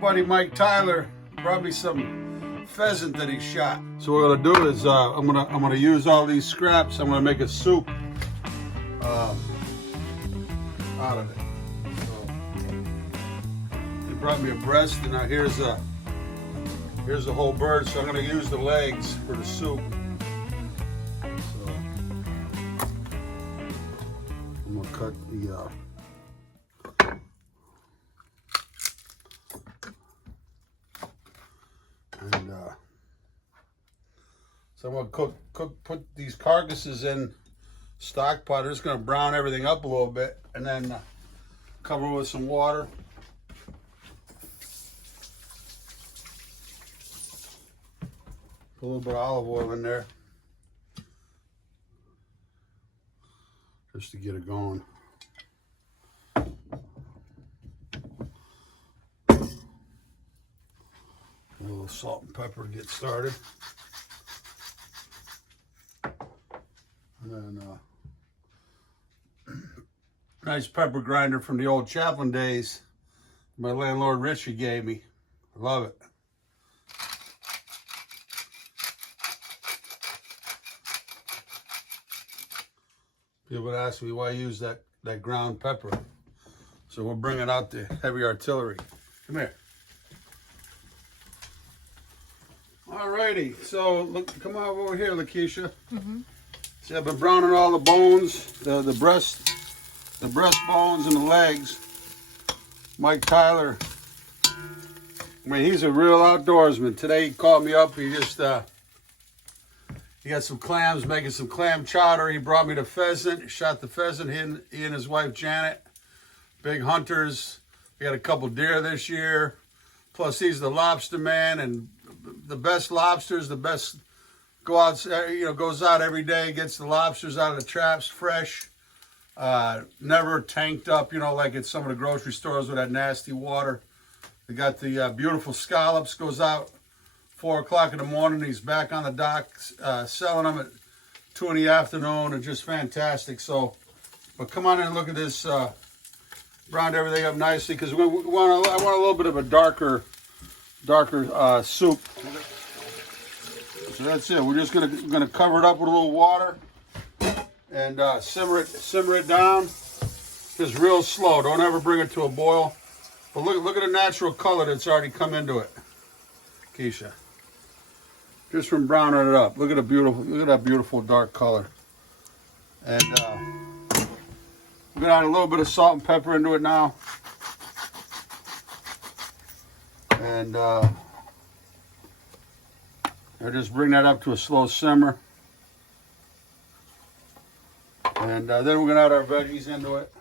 buddy Mike Tyler brought me some pheasant that he shot. So what I'm gonna do is I'm gonna use all these scraps. I'm gonna make a soup out of it. So he brought me a breast, and now here's the whole bird. So I'm gonna use the legs for the soup. So I'm gonna cut the. So I'm gonna put these carcasses in stock pot. I'm just gonna brown everything up a little bit, and then cover it with some water. Put a little bit of olive oil in there, just to get it going. A little salt and pepper to get started. And then nice pepper grinder from the old Chaplain days my landlord Richie gave me. I love it. People ask me why I use that ground pepper. So we're bringing out the heavy artillery. Come here. Alrighty, so look, come on over here, Lakeisha. See, I've been browning all the bones, the breast bones and the legs. Mike Tyler, I mean, he's a real outdoorsman. Today he called me up. He just he got some clams, making some clam chowder. He brought me the pheasant. He shot the pheasant. He and his wife Janet, big hunters. We got a couple deer this year. Plus, he's the lobster man, and the best lobsters, the best. Goes out every day, gets the lobsters out of the traps fresh, never tanked up, like at some of the grocery stores with that nasty water. They got the beautiful scallops, goes out 4 o'clock in the morning. He's back on the dock selling them at 2 in the afternoon, and just fantastic. So, but come on in and look at this, browned everything up nicely, because I want a little bit of a darker soup. So that's it. We're just gonna cover it up with a little water and simmer it down, just real slow. Don't ever bring it to a boil. But look at the natural color that's already come into it, Keisha. Just from browning it up. Look at that beautiful dark color. And we're gonna add a little bit of salt and pepper into it now. And I just bring that up to a slow simmer. And then we're gonna add our veggies into it.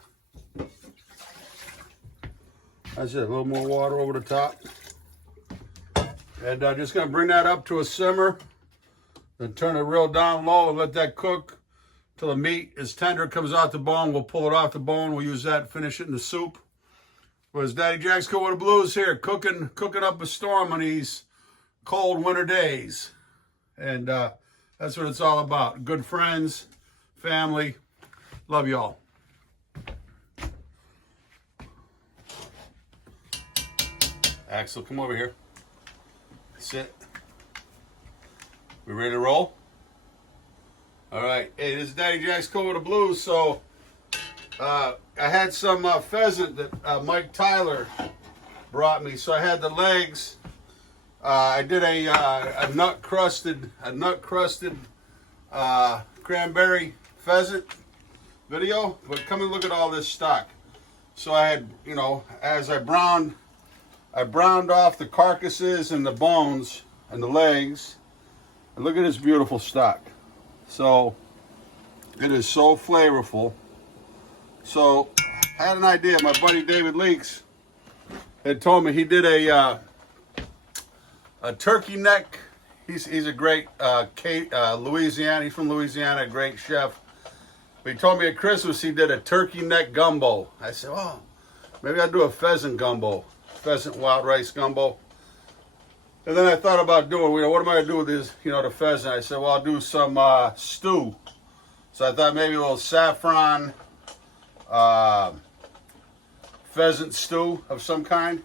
That's it, a little more water over the top. And just gonna bring that up to a simmer. Then turn it real down low and let that cook till the meat is tender, comes out the bone. We'll pull it off the bone. We'll use that, finish it in the soup. Whereas Daddy Jack's Cool with the Blues here, cooking up a storm on these cold winter days. And that's what it's all about. Good friends, family. Love y'all. Axel, come over here. Sit. We ready to roll? All right. Hey, this is Daddy Jack's Cool with the Blues. So I had some pheasant that Mike Tyler brought me. So I had the legs. I did a nut crusted cranberry pheasant video, but come and look at all this stock. So I had, as I browned off the carcasses and the bones and the legs, and look at this beautiful stock. So it is so flavorful. So I had an idea. My buddy David Leaks had told me he did a turkey neck. He's a great Louisiana. He's from Louisiana, a great chef. But he told me at Christmas he did a turkey neck gumbo. I said, oh, maybe I'll do a pheasant gumbo, pheasant wild rice gumbo. And then I thought about doing, what am I gonna do with this, the pheasant? I said, well, I'll do some stew. So I thought maybe a little saffron pheasant stew of some kind.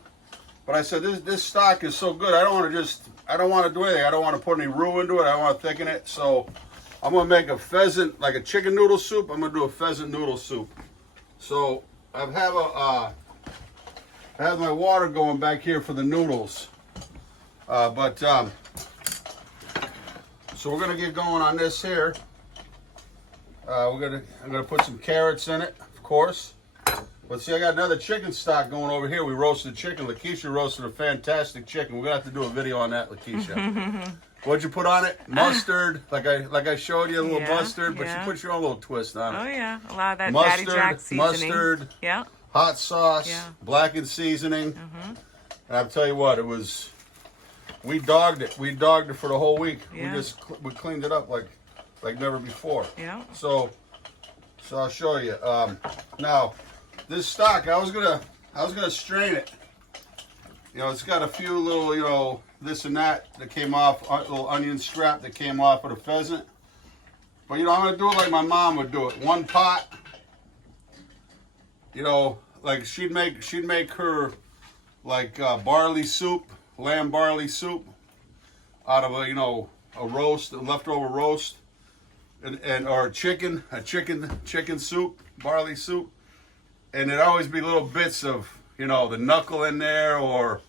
But I said this stock is so good. I don't want to do anything. I don't want to put any roux into it. I don't want to thicken it. So I'm gonna make a pheasant, like a chicken noodle soup. I'm gonna do a pheasant noodle soup. So I have my water going back here for the noodles. So we're gonna get going on this here. I'm gonna put some carrots in it, of course. But see, I got another chicken stock going over here. We roasted chicken. Lakeisha roasted a fantastic chicken. We're gonna have to do a video on that, Lakeisha. What'd you put on it? Mustard, like I showed you, a little mustard, but you put your own little twist on it. Oh yeah, a lot of that Mustard, Daddy Jack seasoning. mustard, Yeah. hot sauce, blackened seasoning. And I'll tell you what, it was. We dogged it. We dogged it for the whole week. Yeah. We cleaned it up like never before. Yeah. So I'll show you. Now, this stock, I was gonna strain it. You know, it's got a few little, you know, this and that came off, a little onion scrap that came off of the pheasant. But you know, I'm gonna do it like my mom would do it. One pot. You know, like she'd make her like barley soup, lamb barley soup, out of a roast, a leftover roast, and or chicken soup, barley soup. And it'd always be little bits of, you know, the knuckle in there, or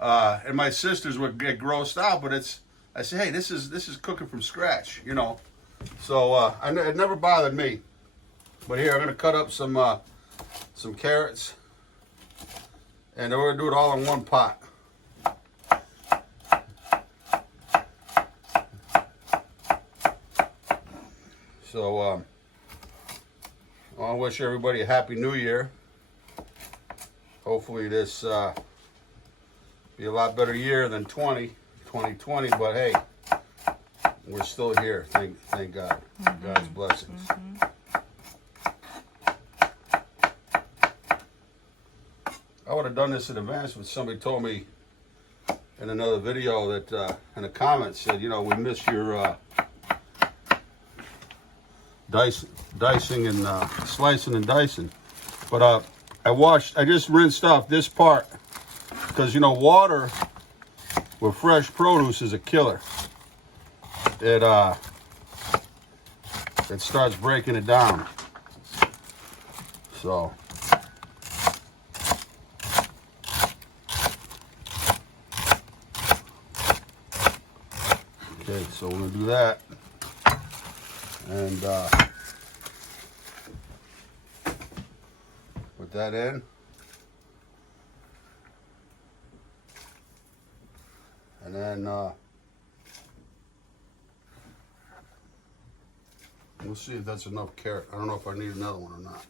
and my sisters would get grossed out. But I say, hey, this is cooking from scratch, you know. So it never bothered me. But here I'm gonna cut up some carrots, and then we're gonna do it all in one pot. So I want to wish everybody a happy new year. Hopefully this be a lot better year than 2020, but hey, we're still here. Thank God. God's blessings. I would have done this in advance, but somebody told me in another video that in the comments said, you know, we miss your dicing and slicing and dicing. But I just rinsed off this part, because you know, water with fresh produce is a killer. It starts breaking it down. So okay, so we're gonna do that. And put that in. And then we'll see if that's enough carrot. I don't know if I need another one or not.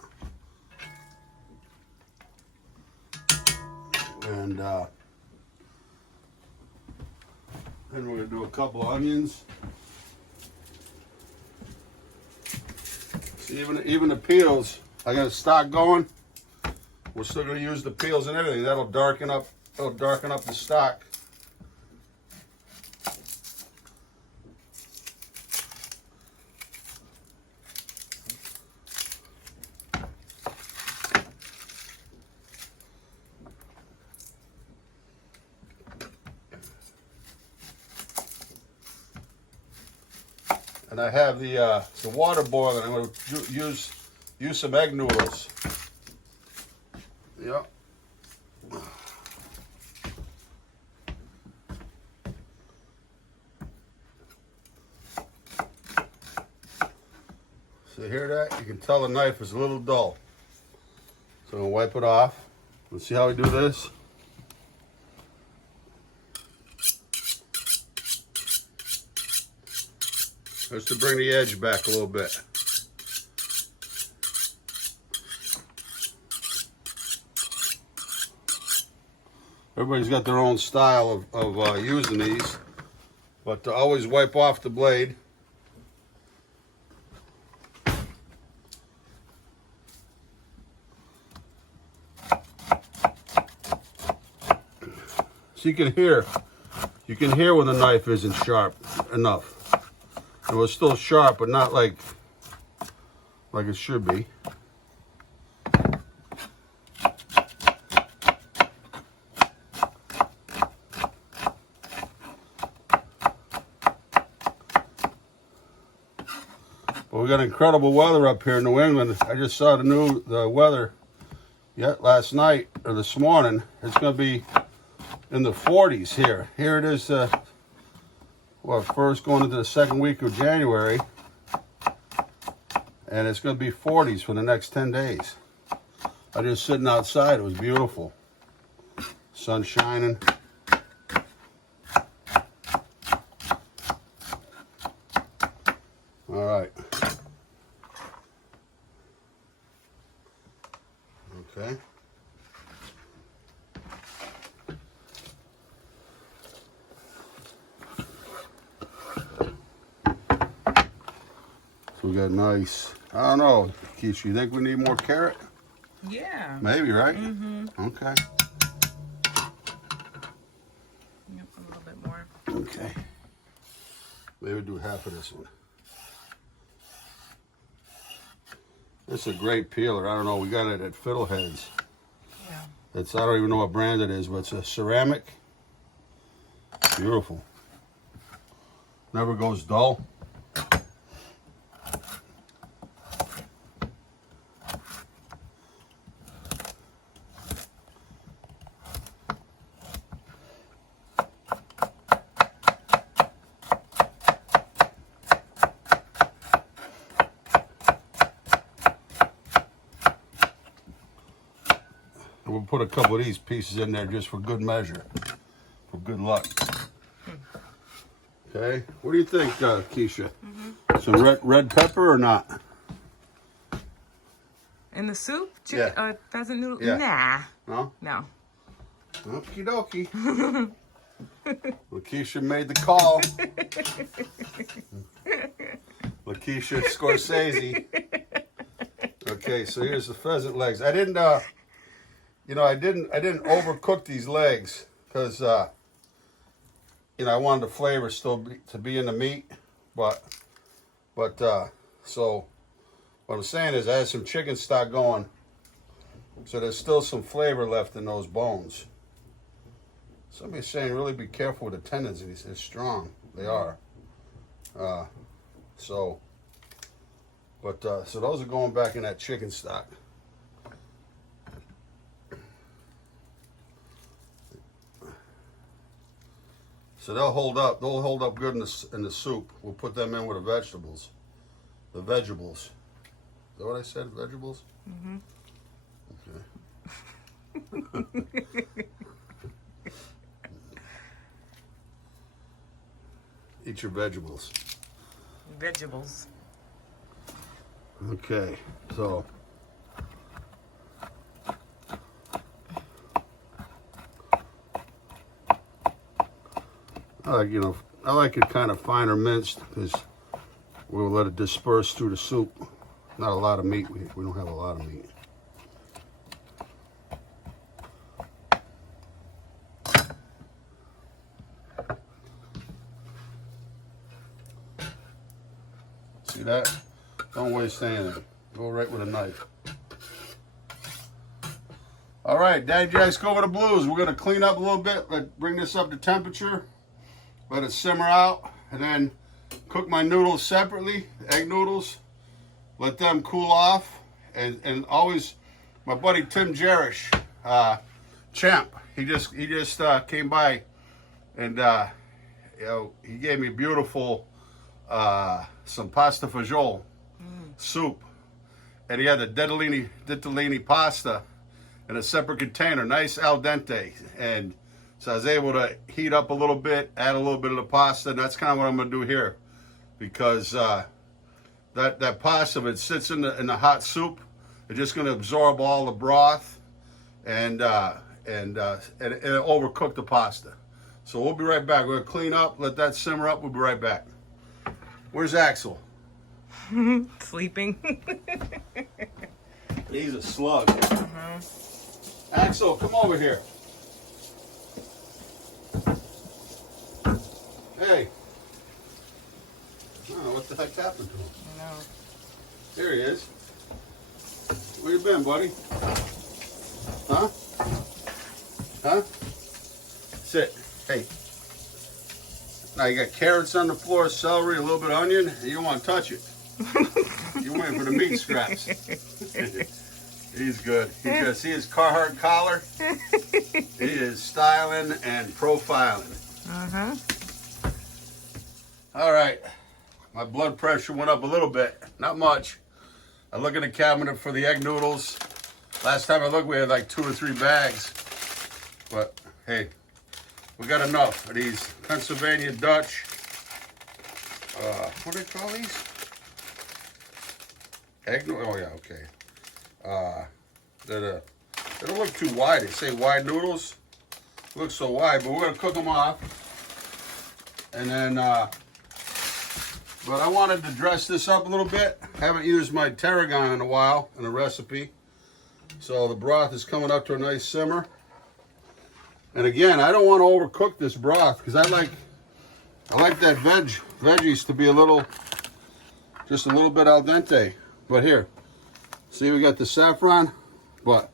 And then we're going to do a couple of onions. See, even the peels, I got a stock going. We're still going to use the peels and everything. That'll darken up the stock. And I have the water boiling. I'm going to use some egg noodles. Yep. So you hear that? You can tell the knife is a little dull. So I'm going to wipe it off. Let's see how we do this. Just to bring the edge back a little bit. Everybody's got their own style of using these, but to always wipe off the blade. So you can hear when the knife isn't sharp enough. It was still sharp, but not like it should be. Well, we got incredible weather up here in New England. I just saw the weather last night or this morning. It's going to be in the 40s here. Here it is, first going into the second week of January. And it's going to be 40s for the next 10 days. I was just sitting outside. It was beautiful. Sun shining. All right. Okay. So we got nice. I don't know, Keisha, you think we need more carrot? Yeah. Maybe, right? Mm-hmm. Okay. Yep, a little bit more. Okay. Maybe do half of this one. This is a great peeler. I don't know. We got it at Fiddleheads. Yeah. I don't even know what brand it is, but it's a ceramic. Beautiful. Never goes dull. We'll put a couple of these pieces in there just for good measure, for good luck. Okay, what do you think, Keisha? Mm-hmm. Some red pepper or not? In the soup? Yeah. Pheasant noodle? Yeah. Nah. No? No. Okie dokie. Lakeisha made the call. Lakeisha Scorsese. Okay, so here's the pheasant legs. I didn't overcook these legs because, I wanted the flavor still to be in the meat, so what I'm saying is I had some chicken stock going, so there's still some flavor left in those bones. Somebody's saying really be careful with the tendons. They're strong. They are. So those are going back in that chicken stock. So they'll hold up. They'll hold up good in the soup. We'll put them in with the vegetables. The vegetables. Is that what I said? Vegetables? Mm-hmm. Okay. Eat your vegetables. Vegetables. Okay. So. I like it kind of finer minced because we'll let it disperse through the soup. Not a lot of meat. We don't have a lot of meat. See that? Don't waste anything. Go right with a knife. All right, Daddy Jack's Go Over the Blues. We're going to clean up a little bit. Bring this up to temperature. Let it simmer out, and then cook my noodles separately, egg noodles. Let them cool off, and always, my buddy Tim Jerish, Champ, he just came by, and he gave me beautiful some pasta fagioli soup, and he had the ditalini pasta in a separate container, nice al dente, and so I was able to heat up a little bit, add a little bit of the pasta, and that's kind of what I'm going to do here, because that pasta, if it sits in the hot soup, it's just going to absorb all the broth, and it'll overcook the pasta. So we'll be right back. We're going to clean up, let that simmer up. We'll be right back. Where's Axel? Sleeping. He's a slug. Axel, come over here. Hey. I don't know what the heck happened to him. No. There he is. Where you been, buddy? Huh? Huh? Sit. Hey. Now you got carrots on the floor, celery, a little bit of onion, and you don't want to touch it. You went for the meat scraps. He's good. He's good. See his Carhartt collar? He is styling and profiling. Uh-huh. All right. My blood pressure went up a little bit. Not much. I look in the cabinet for the egg noodles. Last time I looked, we had like 2 or 3 bags. But, hey, we got enough of these Pennsylvania Dutch. What do they call these? Egg noodles? Oh, yeah, okay. They don't look too wide. They say wide noodles. Look so wide, but we're going to cook them off. And then, but I wanted to dress this up a little bit. Haven't used my tarragon in a while in a recipe. So the broth is coming up to a nice simmer. And again, I don't want to overcook this broth because I like that veggies to be just a little bit al dente. But here, see, we got the saffron, but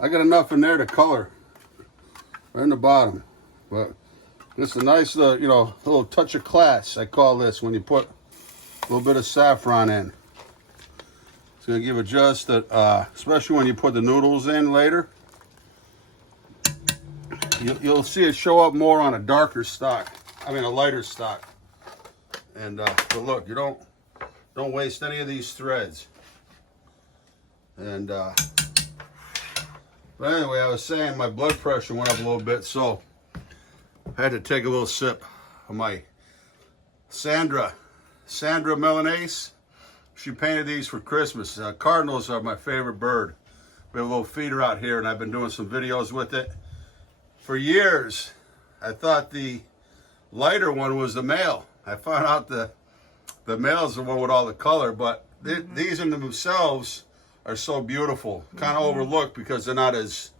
I got enough in there to color right in the bottom. But it's a nice, little touch of class. I call this when you put a little bit of saffron in. It's gonna give it just especially when you put the noodles in later. You'll see it show up more on a darker stock. I mean a lighter stock. And but look, you don't waste any of these threads. And but anyway, I was saying my blood pressure went up a little bit, so I had to take a little sip of my Sandra Milanese. She painted these for Christmas. Cardinals are my favorite bird. We have a little feeder out here, and I've been doing some videos with it. For years, I thought the lighter one was the male. I found out the male is the one with all the color, but these in themselves are so beautiful. Kind of overlooked because they're not as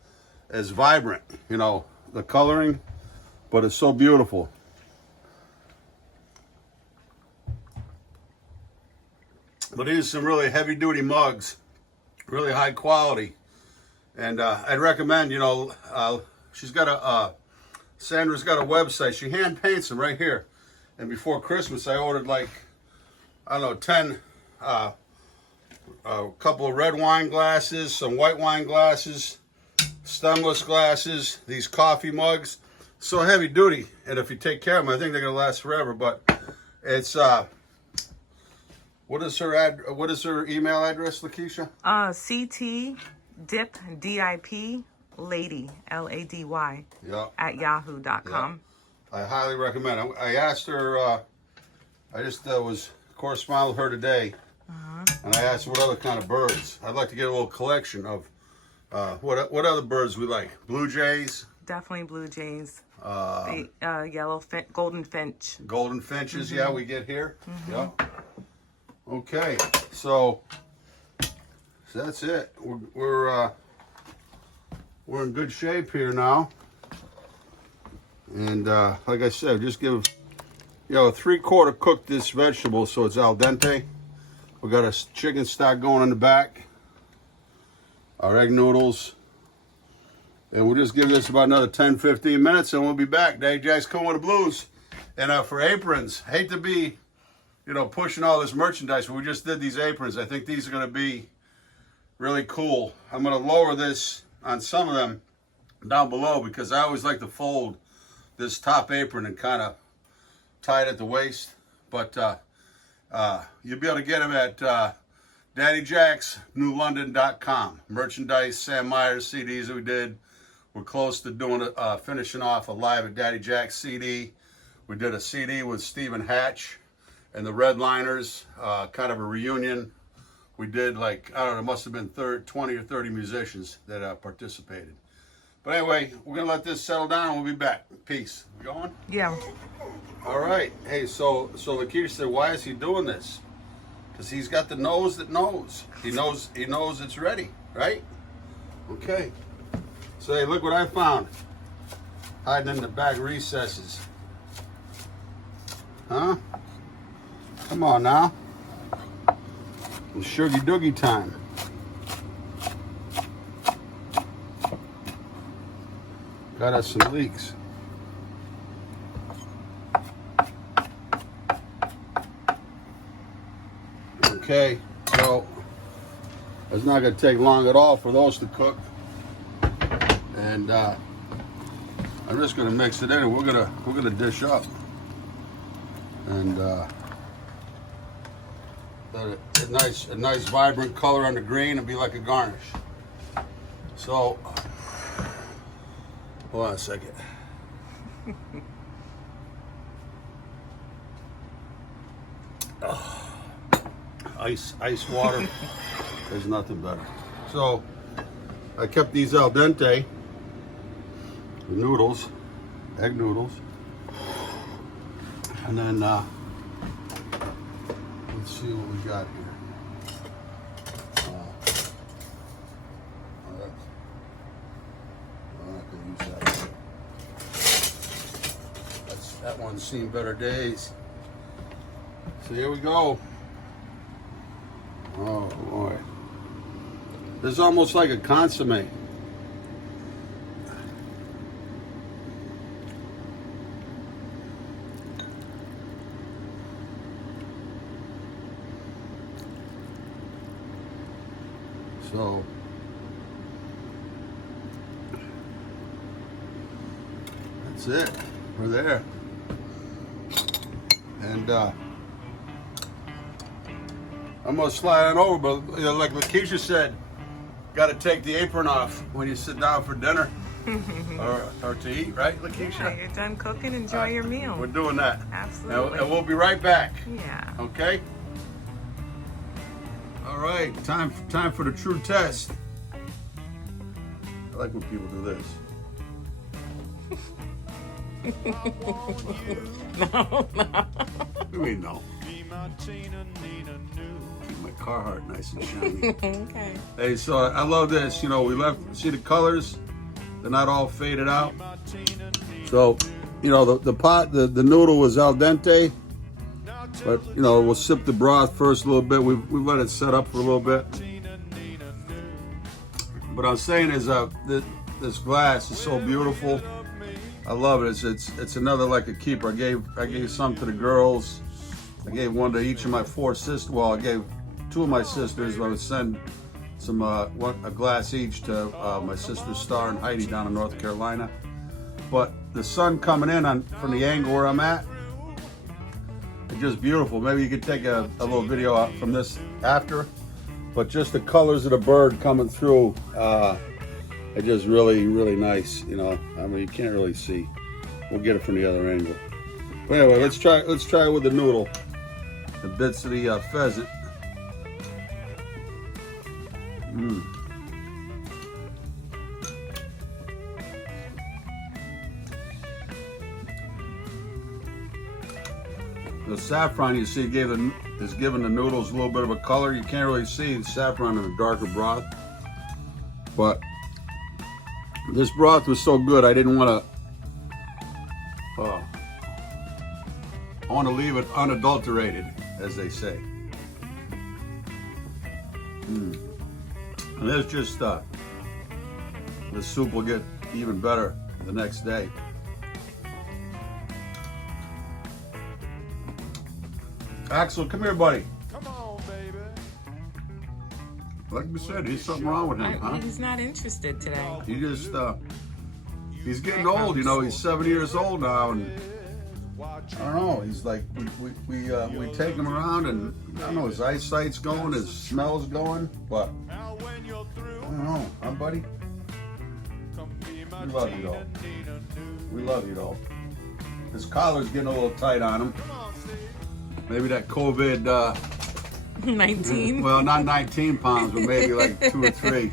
vibrant, the coloring, but it's so beautiful. But these are some really heavy-duty mugs, really high quality, and I'd recommend. She's got Sandra's got a website. She hand paints them right here. And before Christmas, I ordered 10, a couple of red wine glasses, some white wine glasses, stemless glasses, these coffee mugs. So heavy-duty, and if you take care of them, I think they're gonna last forever. But it's What is her email address, Lakeisha? CT dip DIP lady LADY at yahoo.com. Yeah. I highly recommend. I asked her. I just was corresponding with her today, and I asked her what other kind of birds. I'd like to get a little collection of what other birds we like. Blue jays. Definitely blue jays. Golden finch. Golden finches. Yeah, we get here. Yeah. Okay, so that's it. We're in good shape here now, and like I said, just give a 3/4 cook this vegetable so it's al dente. We got a chicken stock going in the back, our egg noodles, and we'll just give this about another 10-15 minutes, and we'll be back. Daddy Jack's coming with the blues, and for aprons, hate to be pushing all this merchandise, but we just did these aprons. I think these are going to be really cool. I'm going to lower this on some of them down below because I always like to fold this top apron and kind of tie it at the waist. But you'll be able to get them at DaddyJacksNewLondon.com. Merchandise, Sam Myers CDs that we did. We're close to doing finishing off a live at Daddy Jack's CD. We did a CD with Stephen Hatch and the Redliners, kind of a reunion. We did it must have been 20 or 30 musicians that participated. But anyway, we're gonna let this settle down and we'll be back. Peace. We going? Yeah. All right. Hey, so Lakeisha said, why is he doing this? Because he's got the nose that knows. He knows it's ready, right? Okay. So hey, look what I found. Hiding in the back recesses. Huh? Come on now. It's Shuggy Doogie time. Got us some leeks. Okay, so it's not going to take long at all for those to cook. And I'm just going to mix it in, and we're gonna dish up. And a nice vibrant color on the green and be like a garnish. So, hold on a second. Oh, ice water. There's nothing better. So, I kept these al dente noodles, egg noodles, and then let's see what we got here. I'm not gonna use that. That one's seen better days. So here we go. Oh boy, this is almost like a consommé. So that's it. We're there. And I'm gonna slide on over, but you know, like Lakeisha said, got to take the apron off when you sit down for dinner or to eat, right, Lakeisha? Yeah, you're done cooking. Enjoy your meal. We're doing that. Absolutely. And we'll be right back. Yeah. Okay. All right, time for the true test. I like when people do this. No. What do you mean no? Keep my Carhartt nice and shiny. Okay. Hey, so I love this. You know, we see the colors. They're not all faded out. So, you know, the noodle was al dente. But, you know, we'll sip the broth first a little bit. We've let it set up for a little bit. But I'm saying is this glass is so beautiful. I love it. It's another like a keeper. I gave some to the girls. I gave one to each of my 4 sisters. Well, I gave 2 of my sisters. I would send some a glass each to my sister Star and Heidi down in North Carolina. But the sun coming in from the angle where I'm at, it's just beautiful. Maybe you could take a little video out from this after. But just the colors of the bird coming through, it's just really, really nice. You know, I mean, you can't really see. We'll get it from the other angle. But anyway, let's try it with the noodle. The bits of the pheasant. The saffron, you see, is giving the noodles a little bit of a color. You can't really see the saffron in a darker broth. But this broth was so good, I didn't want to. I want to leave it unadulterated, as they say. And there's just the soup will get even better the next day. Axel, come here, buddy. Come on, baby. Like we said, there's something wrong with him, huh? He's not interested today. He just, he's getting old, you know. He's 7 years old now, and I don't know. He's like, we take him around, and I don't know, his eyesight's going, his smell's going, but I don't know, huh, buddy? We love you, though. We love you, though. His collar's getting a little tight on him. Maybe that COVID, 19? Well, not 19 pounds, but maybe like 2 or 3.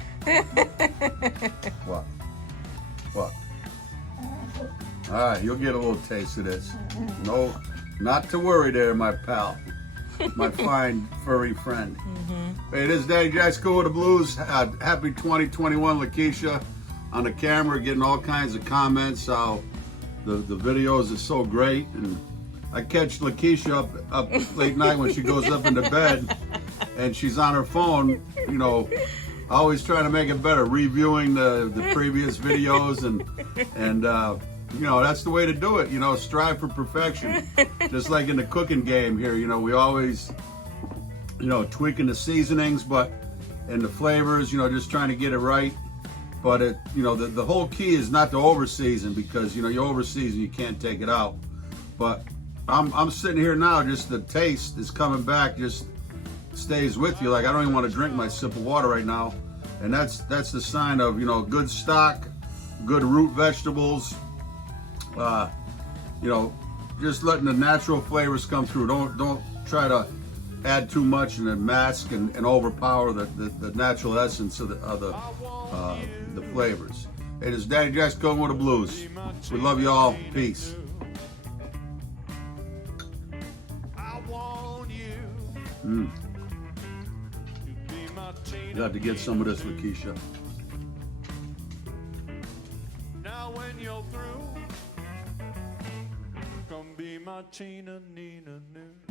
What? What? All right, you'll get a little taste of this. No, not to worry there, my pal. My fine, furry friend. Hey, this is Daddy Jack School with the Blues. Happy 2021, Lakeisha. On the camera, getting all kinds of comments. How the videos are so great. And I catch Lakeisha up late night when she goes up into bed and she's on her phone, you know, always trying to make it better, reviewing the previous videos and you know, that's the way to do it, you know, strive for perfection. Just like in the cooking game here, you know, we always you know, tweaking the seasonings, but and the flavors, you know, just trying to get it right. But it, you know, the whole key is not to over season, because you know you over season, you can't take it out. But I'm sitting here now, just the taste is coming back, just stays with you. Like I don't even want to drink my sip of water right now, and that's the sign of, you know, good stock, good root vegetables. You know, just letting the natural flavors come through. Don't try to add too much and then mask and overpower the natural essence of the flavors. Hey, this is Daddy Jack's going with the blues. We love you all. Peace. You got to get some of this, Lakeisha. Now when you're through, come be my Tina, Nina, Nina.